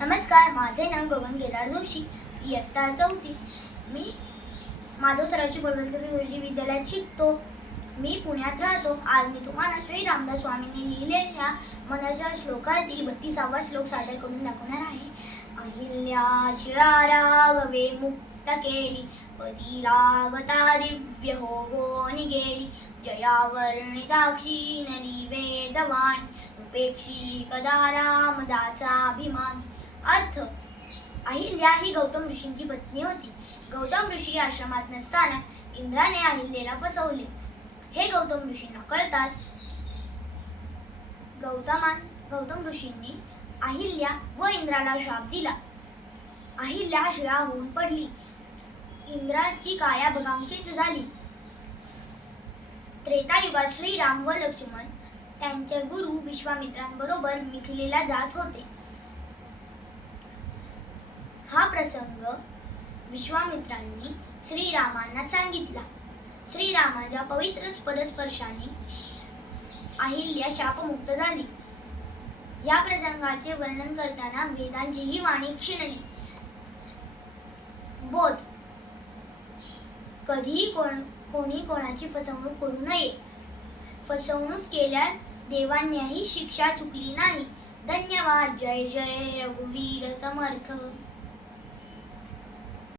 नमस्कार, माझे नाव गगन गेलार जोशी, इयत्ता 4. मी माधव सरावजी गोळवलकर गुरुजी विद्यालयात शिकतो. मी पुण्यात राहतो. आज मी तुम्हाला श्री रामदास स्वामींनी लिहिलेल्या मनाच्या श्लोकातील 32वा श्लोक सादर करून दाखवणार आहे. अहिल्याची राघवे मुक्त केली, पती लागता दिव्य होऊन गेली. जयावर्णिताक्षी नली वेदवाणी, उपेक्षी कदा रामदासाभिमान. अर्थ: अहिल्या ही गौतम ऋषींची पत्नी होती. गौतम ऋषी आश्रमात नसताना इंद्राने अहिल्याला फसवले. हे गौतम ऋषींना कळताच गौतम ऋषींनी अहिल्या व इंद्राला शाप दिला. अहिल्या शिळा होऊन पडली. इंद्राची काया भंगांकित झाली. त्रेतायुगात श्रीराम व लक्ष्मण त्यांचे गुरु विश्वामित्रांबरोबर मिथिलेला जात होते. हा प्रसंग विश्वामित्रांनी श्रीरामांना सांगितला. श्रीरामाच्या पवित्र पदस्पर्शाने अहिल्या शापमुक्त झाली. या प्रसंगाचे वर्णन करताना वेदांची ही वाणी क्षीणली. बोध: कधीही कोणी कोणाची फसवणूक करू नये. फसवणूक केल्या देवांनीही शिक्षा चुकली नाही. धन्यवाद. जय जय रघुवीर समर्थ.